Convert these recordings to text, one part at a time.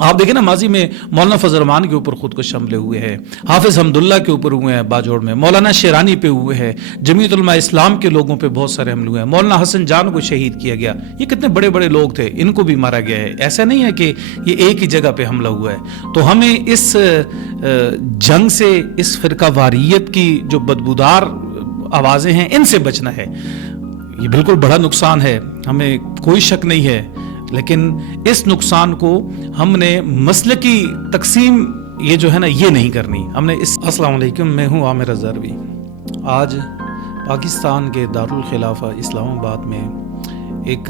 आप देखें ना, माजी में मौलाना फजल रहमान के ऊपर खुदकुश हमले हुए हैं, हाफिज हमदुल्ला के ऊपर हुए हैं बाजोड़ में, मौलाना शेरानी पे हुए हैं, जमीयत उलमा इस्लाम के लोगों पे बहुत सारे हमले हुए हैं, मौलाना हसन जान को शहीद किया गया। ये कितने बड़े बड़े लोग थे, इनको भी मारा गया है। ऐसा नहीं है कि ये एक ही जगह पे हमला हुआ है। तो हमें इस जंग से, इस फिरका वारियत की जो बदबूदार आवाज़ें हैं, इनसे बचना है। ये बिल्कुल बड़ा नुकसान है, हमें कोई शक नहीं है, लेकिन इस नुकसान को हमने मसलकी तकसीम ये जो है ना, ये नहीं करनी हमने। अस्सलाम वालेकुम, मैं हूँ आमिर अज़हरवी। आज पाकिस्तान के दारुल खिलाफा इस्लामाबाद में एक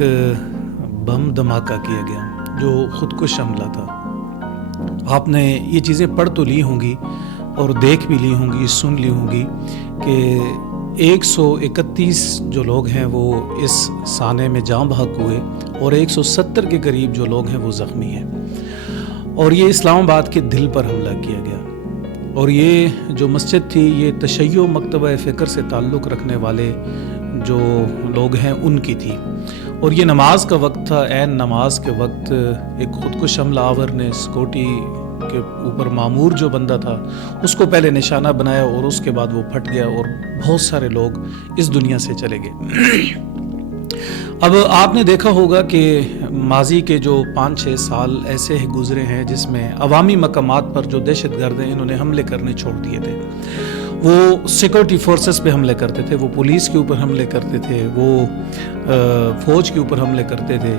बम धमाका किया गया जो खुदकुश हमला था। आपने ये चीज़ें पढ़ तो ली होंगी और देख भी ली होंगी, सुन ली होंगी कि 131 जो लोग हैं वो इस साने में जाँ बहक हुए और 170 के करीब जो लोग हैं वो ज़ख्मी हैं। और ये इस्लामाबाद के दिल पर हमला किया गया। और ये जो मस्जिद थी, ये तशय्यो मकतबा फ़िक्र से ताल्लुक़ रखने वाले जो लोग हैं उनकी थी। और ये नमाज का वक्त था। ऐन नमाज के वक्त एक खुदकुश हमला आवर ने सिक्योरिटी के ऊपर मामूर जो बंदा था उसको पहले निशाना बनाया और उसके बाद वो फट गया और बहुत सारे लोग इस दुनिया से चले गए। अब आपने देखा होगा कि माजी के जो 5-6 साल ऐसे ही गुजरे हैं जिसमें अवामी मकामात पर जो दहशतगर्द हैं इन्होंने हमले करने छोड़ दिए थे। वो सिक्योरिटी फोर्सेस पे हमले करते थे, वो पुलिस के ऊपर हमले करते थे, वो फ़ौज के ऊपर हमले करते थे,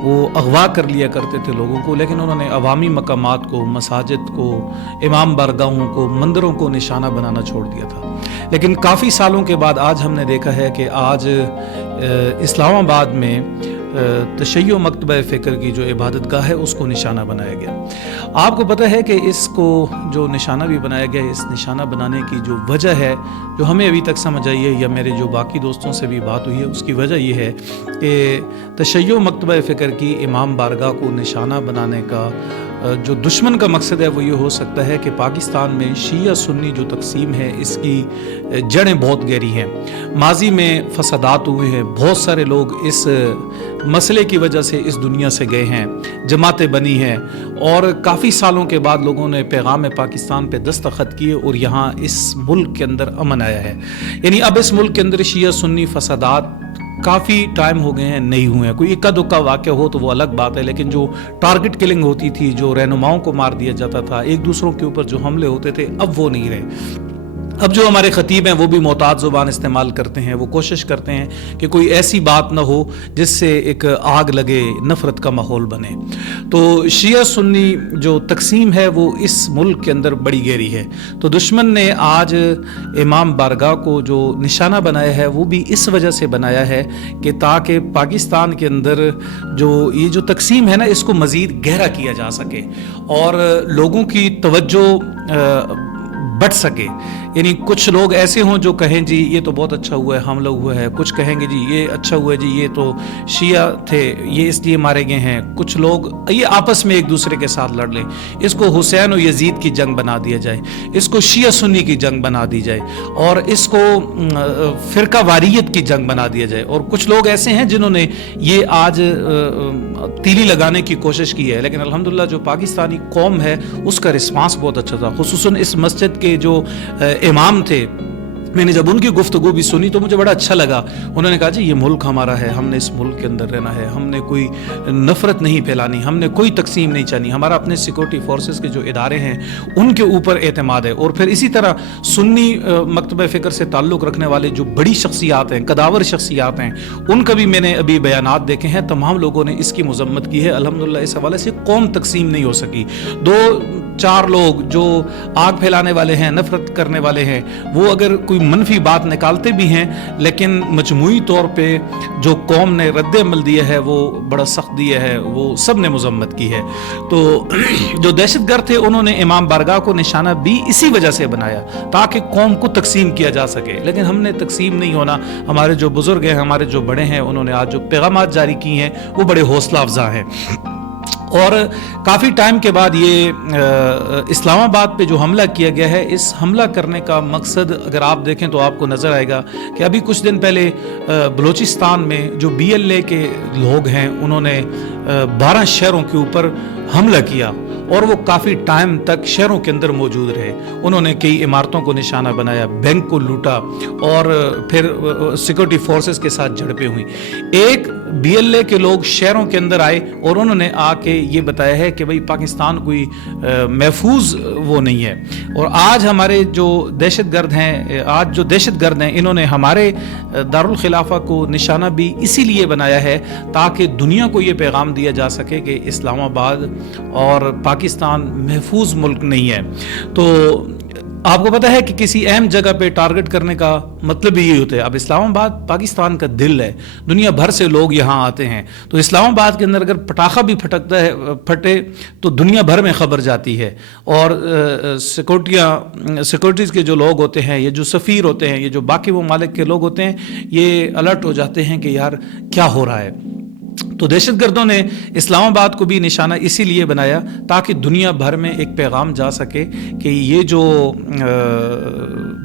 वो अगवा कर लिया करते थे लोगों को। लेकिन उन्होंने अवामी मकामात को, मसाजिद को, इमाम बारगाहों को, मंदिरों को निशाना बनाना छोड़ दिया था। लेकिन काफ़ी सालों के बाद आज हमने देखा है कि आज इस्लामाबाद में तशय्यो मकतबा फ़िक्र की जो इबादत गाह है उसको निशाना बनाया गया। आपको पता है कि इसको जो निशाना भी बनाया गया, इस निशाना बनाने की जो वजह है, जो हमें अभी तक समझ आई है या मेरे जो बाकी दोस्तों से भी बात हुई है, उसकी वजह ये है कि तशय्यो मकतबा फ़िक्र की इमाम बारगाह को निशाना बनाने का जो दुश्मन का मकसद है वो ये हो सकता है कि पाकिस्तान में शिया सुन्नी जो तकसीम है इसकी जड़ें बहुत गहरी हैं। माजी में फसादात हुए हैं, बहुत सारे लोग इस मसले की वजह से इस दुनिया से गए हैं, जमातें बनी हैं और काफ़ी सालों के बाद लोगों ने पैगाम पाकिस्तान पे दस्तखत किए और यहाँ इस मुल्क के अंदर अमन आया है। यानी अब इस मुल्क के अंदर शिया सुन्नी फसादात काफ़ी टाइम हो गए हैं नहीं हुए हैं। कोई इक्का दुक्का वाक़या हो तो वो अलग बात है, लेकिन जो टारगेट किलिंग होती थी, जो रहनुमाओं को मार दिया जाता था, एक दूसरों के ऊपर जो हमले होते थे, अब वो नहीं रहे। अब जो हमारे ख़तीब हैं वो भी मोहतात ज़ुबान इस्तेमाल करते हैं, वो कोशिश करते हैं कि कोई ऐसी बात ना हो जिससे एक आग लगे, नफ़रत का माहौल बने। तो शिया सुन्नी जो तकसीम है वो इस मुल्क के अंदर बड़ी गहरी है। तो दुश्मन ने आज इमाम बारगाह को जो निशाना बनाया है वो भी इस वजह से बनाया है कि ताकि पाकिस्तान के अंदर जो ये जो तकसीम है ना, इसको मज़ीद गहरा किया जा सके और लोगों की तवज्जो बढ़ सके। यानी कुछ लोग ऐसे हों जो कहें जी ये तो बहुत अच्छा हुआ है, हमला हुआ है, कुछ कहेंगे जी ये अच्छा हुआ है, जी ये तो शिया थे, ये इसलिए मारे गए हैं। कुछ लोग ये आपस में एक दूसरे के साथ लड़ लें, इसको हुसैन और यजीद की जंग बना दिया जाए, इसको शिया सुन्नी की जंग बना दी जाए और इसको फ़िरका वारियत की जंग बना दिया जाए। और कुछ लोग ऐसे हैं जिन्होंने ये आज तीली लगाने की कोशिश की है, लेकिन अल्हम्दुलिल्लाह जो पाकिस्तानी कौम है उसका रिस्पांस बहुत अच्छा था। खुसूसन इस मस्जिद के जो इमाम थे, मैंने जब उनकी गुफ्तगू भी सुनी तो मुझे बड़ा अच्छा लगा। उन्होंने कहा जी ये मुल्क हमारा है, हमने इस मुल्क के अंदर रहना है, हमने कोई नफ़रत नहीं फैलानी, हमने कोई तकसीम नहीं चाहनी, हमारा अपने सिक्योरिटी फोर्सेस के जो इदारे हैं उनके ऊपर एतमाद है। और फिर इसी तरह सुन्नी मकतबा फ़िक्र से ताल्लुक़ रखने वाले जो बड़ी शख्सियात हैं, कदावर शख्सियात हैं, उनका भी मैंने अभी बयानात देखे हैं। तमाम लोगों ने इसकी मज़म्मत की है। अल्हम्दुलिल्लाह इस हवाले से कौम तकसीम नहीं हो सकी। 2-4 लोग जो आग फैलाने वाले हैं, नफ़रत करने वाले हैं, वो अगर कोई मनफी बात निकालते भी हैं, लेकिन मजमूई तौर पे जो कौम ने रद्द अमल दिया है वो बड़ा सख्त दिया है, वो सब ने मजम्मत की है। तो जो दहशतगर्द थे उन्होंने इमाम बारगाह को निशाना भी इसी वजह से बनाया ताकि कौम को तकसीम किया जा सके। लेकिन हमने तकसीम नहीं होना। हमारे जो बुजुर्ग हैं, हमारे जो बड़े हैं, उन्होंने आज जो पैगामात जारी की हैं वो बड़े हौसला अफजा हैं। और काफ़ी टाइम के बाद ये इस्लामाबाद पे जो हमला किया गया है, इस हमला करने का मकसद अगर आप देखें तो आपको नज़र आएगा कि अभी कुछ दिन पहले बलूचिस्तान में जो BLA के लोग हैं उन्होंने 12 शहरों के ऊपर हमला किया और वो काफ़ी टाइम तक शहरों के अंदर मौजूद रहे। उन्होंने कई इमारतों को निशाना बनाया, बैंक को लूटा और फिर सिक्योरिटी फोर्सेस के साथ झड़पें हुई। एक BLA के लोग शहरों के अंदर आए और उन्होंने आके ये बताया है कि भाई पाकिस्तान कोई महफूज वो नहीं है। और आज हमारे जो दहशतगर्द हैं, इन्होंने हमारे दारुल खिलाफा को निशाना भी इसीलिए बनाया है ताकि दुनिया को ये पैगाम दिया जा सके कि इस्लामाबाद और पाकिस्तान महफूज मुल्क नहीं है। तो आपको पता है कि किसी अहम जगह पे टारगेट करने का मतलब ही यही होता है। अब इस्लामाबाद पाकिस्तान का दिल है, दुनिया भर से लोग यहाँ आते हैं, तो इस्लामाबाद के अंदर अगर पटाखा भी फटे तो दुनिया भर में खबर जाती है। और सिक्योरिटीज़ के जो लोग होते हैं, ये जो सफ़ीर होते हैं, ये जो बाकी ममालिक के लोग होते हैं, ये अलर्ट हो जाते हैं कि यार क्या हो रहा है। तो दहशतगर्दों ने इस्लामाबाद को भी निशाना इसीलिए बनाया ताकि दुनिया भर में एक पैगाम जा सके कि ये जो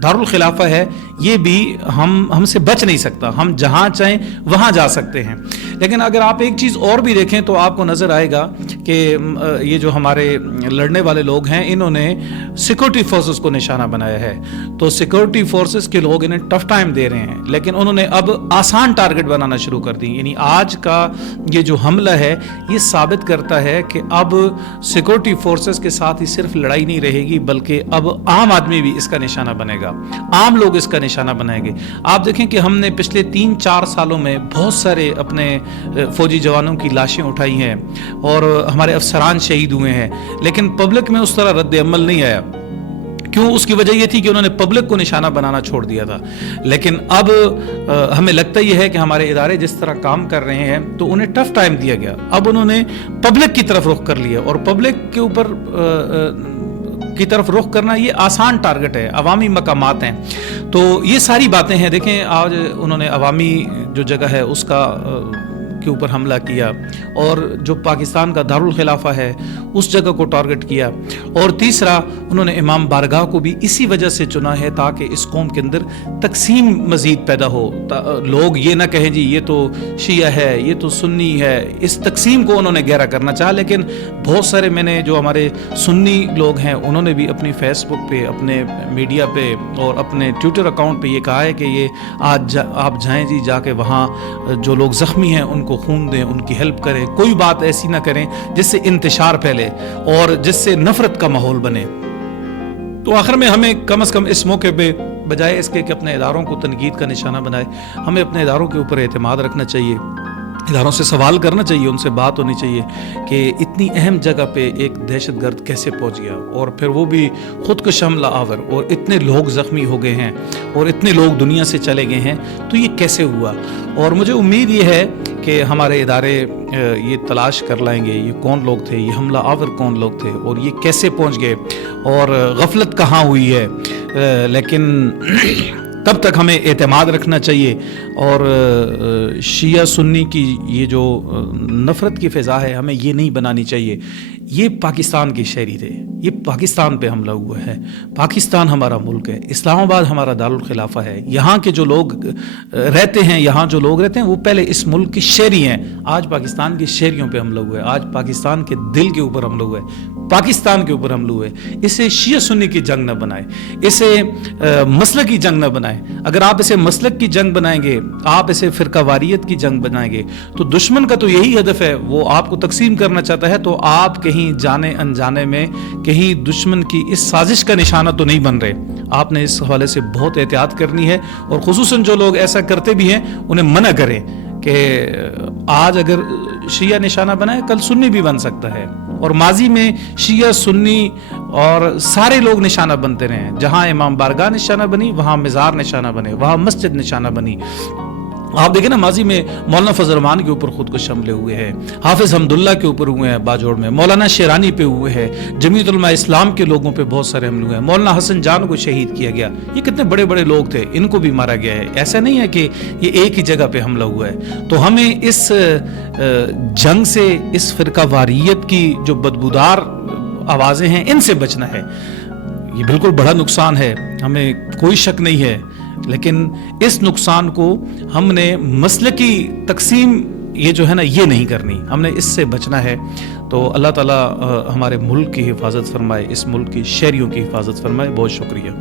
दारुल खिलाफा है ये भी हमसे बच नहीं सकता, हम जहाँ चाहें वहाँ जा सकते हैं। लेकिन अगर आप एक चीज़ और भी देखें तो आपको नज़र आएगा कि ये जो हमारे लड़ने वाले लोग हैं, इन्होंने सिक्योरिटी फोर्सेस को निशाना बनाया है। तो सिक्योरिटी फोर्सेस के लोग इन्हें टफ टाइम दे रहे हैं, लेकिन उन्होंने अब आसान टारगेट बनाना शुरू कर दी। यानी आज का ये जो हमला है ये साबित करता है कि अब सिक्योरिटी फोर्सेस के साथ ही सिर्फ लड़ाई नहीं रहेगी, बल्कि अब आम आदमी भी इसका निशाना बनेगा, आम लोग इसका निशाना बनाएंगे। आप देखें कि हमने पिछले 3-4 सालों में बहुत सारे अपने फौजी जवानों की लाशें उठाई हैं और हमारे अफसरान शहीद हुए हैं, लेकिन पब्लिक में उस तरह रद्द अमल नहीं आया। क्यों? उसकी वजह ये थी कि उन्होंने पब्लिक को निशाना बनाना छोड़ दिया था। लेकिन अब हमें लगता यह है कि हमारे इदारे जिस तरह काम कर रहे हैं तो उन्हें टफ टाइम दिया गया। अब उन्होंने पब्लिक की तरफ रुख कर लिया और पब्लिक के ऊपर की तरफ रुख करना ये आसान टारगेट है, अवामी मकामात हैं। तो ये सारी बातें हैं। देखें आज उन्होंने अवामी जो जगह है उसका के ऊपर हमला किया और जो पाकिस्तान का दारुल खिलाफा है उस जगह को टारगेट किया। और तीसरा, उन्होंने इमाम बारगाह को भी इसी वजह से चुना है ताकि इस कौम के अंदर तकसीम मजीद पैदा हो, लोग ये ना कहें जी ये तो शिया है, ये तो सुन्नी है। इस तकसीम को उन्होंने गहरा करना चाहा। लेकिन बहुत सारे मैंने जो हमारे सुन्नी लोग हैं उन्होंने भी अपनी फेसबुक पे, अपने मीडिया पे और अपने ट्विटर अकाउंट पे ये कहा है कि ये आज आप जाएं जी, जाके वहाँ जो लोग ज़ख्मी हैं उनको खून दें, उनकी हेल्प करें, कोई बात ऐसी ना करें जिससे इंतशार फैले और जिससे नफरत का माहौल बने। तो आखिर में हमें कम से कम इस मौके पे बजाय इसके कि अपने इदारों को तनकीद का निशाना बनाए, हमें अपने इदारों के ऊपर एतमाद रखना चाहिए, इदारों से सवाल करना चाहिए, उनसे बात होनी चाहिए कि इतनी अहम जगह पे एक दहशतगर्द कैसे पहुंच गया और फिर वो भी खुदकुश हमला आवर, और इतने लोग ज़ख्मी हो गए हैं और इतने लोग दुनिया से चले गए हैं, तो ये कैसे हुआ। और मुझे उम्मीद ये है कि हमारे इदारे ये तलाश कर लाएंगे ये कौन लोग थे, ये हमला आवर कौन लोग थे और ये कैसे पहुंच गए और गफलत कहाँ हुई है। लेकिन तब तक हमें एतमाद रखना चाहिए और शिया सुन्नी की ये जो नफ़रत की फ़िज़ा है हमें ये नहीं बनानी चाहिए। ये पाकिस्तान के शहरी थे, ये पाकिस्तान पे हमला हुआ है, पाकिस्तान हमारा मुल्क है, इस्लामाबाद हमारा दारुल खिलाफा है। यहाँ के जो लोग रहते हैं, यहाँ जो लोग रहते हैं वो पहले इस मुल्क के शहरी हैं। आज पाकिस्तान के शहरियों पे हमला हुआ है, आज पाकिस्तान के दिल के ऊपर हमला हुआ है, पाकिस्तान के ऊपर हमला हुआ है। इसे शिया सुन्नी की जंग न बनाए, इसे मसलक की जंग न बनाए। अगर आप इसे मसलक की जंग बनाएंगे, आप इसे फ़िरकावारियत की जंग बनाएंगे, तो दुश्मन का तो यही हदफ है, वो आपको तकसीम करना चाहता है। तो आप कहीं जाने अनजाने में कहीं दुश्मन की इस साजिश का निशाना तो नहीं बन रहे। आपने इस हवाले से बहुत एहतियात करनी है और खुसूसन जो लोग ऐसा करते भी हैं उन्हें मना करें कि आज अगर शिया निशाना बनाए कल सुन्नी भी बन सकता है। और माजी में शिया सुन्नी और सारे लोग निशाना बनते रहे। जहाँ इमाम बारगाह निशाना बनी वहाँ मज़ार निशाना बने, वहाँ मस्जिद निशाना बनी। आप देखें ना, माजी में मौलाना फजल रहमान के ऊपर खुदकुश हमले हुए हैं, हाफिज हमदुल्ला के ऊपर हुए हैं बाजोड़ में, मौलाना शेरानी पे हुए हैं, जमीयत उलमा इस्लाम के लोगों पे बहुत सारे हमले हुए हैं, मौलाना हसन जान को शहीद किया गया। ये कितने बड़े बड़े लोग थे, इनको भी मारा गया है। ऐसा नहीं है कि ये एक ही जगह पे हमला हुआ है। तो हमें इस जंग से, इस फ़िरकावारियत की जो बदबूदार आवाज़ें हैं इनसे बचना है। ये बिल्कुल बड़ा नुकसान है, हमें कोई शक नहीं है, लेकिन इस नुकसान को हमने मसलकी तकसीम یہ جو ہے نا یہ نہیں کرنی، ہم نے اس سے بچنا ہے. تو اللہ تعالیٰ ہمارے ملک کی حفاظت فرمائے، اس ملک کی شہریوں کی حفاظت فرمائے. بہت شکریہ.